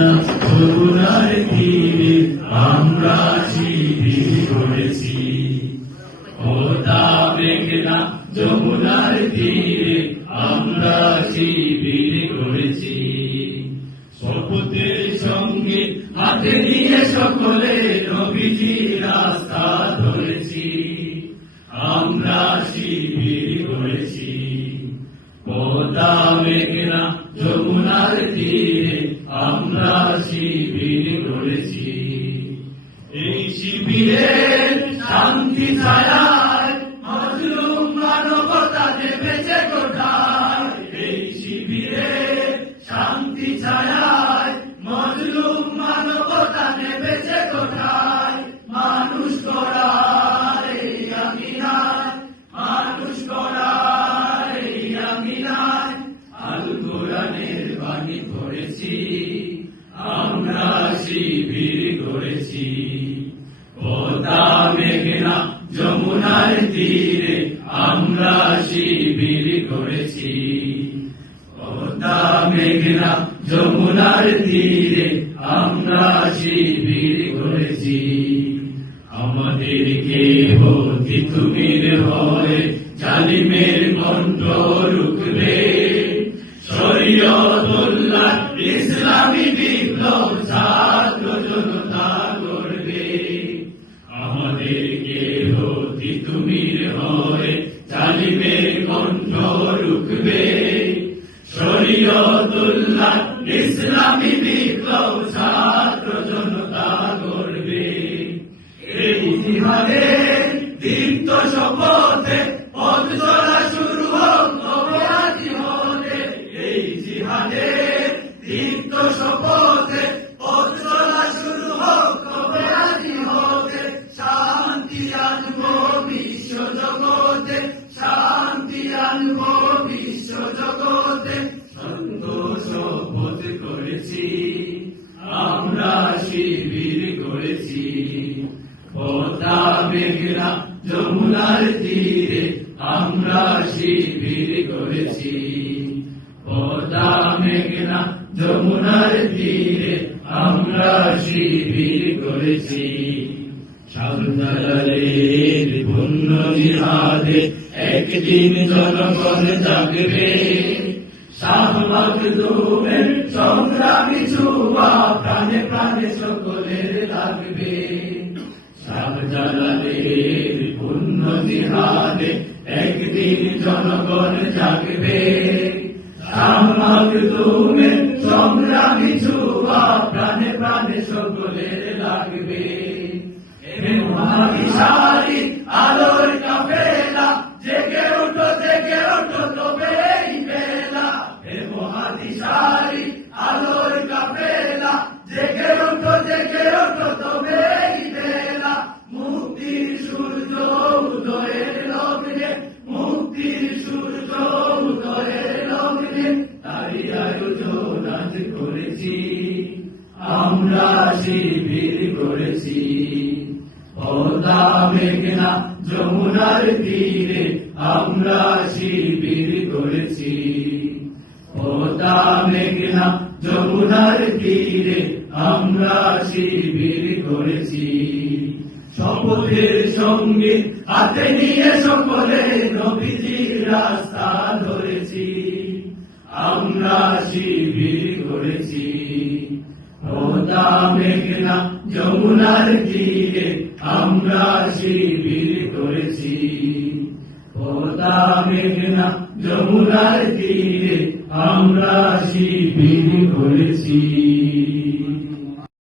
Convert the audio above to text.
মেঘনা যমুনার তীরে আমরা শিবির করেছি। পদ্মা মেঘনা যমুনার তীরে আমরা শিবির করেছি। শপথের সঙ্গে হাতে নিয়ে সকলে নবীজি রাস্তা ধরেছি। আমরা শিবির করেছি। পদ্মা মেঘনা যমুনার তীরে আমরা শিবির করেছি। এই শিবিরের শান্তি ছায়ায় মজলুম মানবতা দেবেছে কোথায়। এই শিবিরের শান্তি ছায়ায় মজলুম মানবতা দেবেছে কোথায়। মানুষ করার এই আমিনায়, মানুষ করার এই আমিনায় আল কোরআনের বাণী পড়েছি। আমরা শিবির করেছি। পদ্মা মেঘনা যমুনার তীরে আমরা শিবির করেছি। পদ্মা মেঘনা যমুনার তীরে আমরা শিবির করেছি। আমাদেরকে অতি তুমির ভয়ে জালিমের কণ্ঠ রুখবে। শরীয়তুল্লাহ ইসলামী বিপ্লব ছাত্র জনতা করবে। আমাদেরকে অতি তুমির ভয়ে জালিমের কণ্ঠ রুখবে। শরীয়তুল্লাহ ইসলামী বিপ্লব ছাত্র জনতা করবে। এই জিহাদের দীপ্ত শপথে পথ চলা শুরু হোক তবে আজি হতে। এই জিহাদের দীপ্ত শপথে পথ চলা শুরু হোক তবে আজি হতে। শান্তি আনবো বিশ্ব জগতে, শান্তি আনবো বিশ্ব জগতে। সন্তোষ শপথ করেছি, আমরা শিবির করেছি। পদ্মা মেঘনা যমুনার তীরে আমরা শিবির করেছি। পদ্মা মেঘনা যমুনার তীরে আমরা শিবির করেছি। শাহজালালের পুণ্য জিহাদে একদিন জনগণ জাগবে। শাহ মাখদুমের সংগ্রামী যুবা প্রাণে প্রাণে সকলের লাগবে। শাহজালালের পুণ্য জিহাদে একদিন জনগণ জাগবে। শাহ মাখদুমের সংগ্রামী যুবা প্রাণে প্রাণে সকলের লাগবে। মহাবিশালী আলোর কাফেলা জেগে ওঠো তবে এই বেলা। হে মহাবিশালী আলোর কাফেলা জেগে ওঠো তবে এই বেলা। মুক্তির সূর্য উদয়ের লগ্নে, মুক্তির সূর্য উদয়ের লগ্নে তারই আয়োজন আজ করেছি। আমরা শিবির করেছি। পদ্মা মেঘনা যমুনার তীরে আমরা শিবির করেছি। পদ্মা মেঘনা যমুনার তীরে আমরা শিবির করেছি। শপথের সঙ্গে হাতে নিয়ে সকলে নবীজির রাস্তা ধরেছি। আমরা শিবির করেছি। পদ্মা মেঘনা যমুনার তীরে আমরা শিবির করেছি। পদ্মা মেঘনা যমুনার তীরে আমরা শিবির করেছি।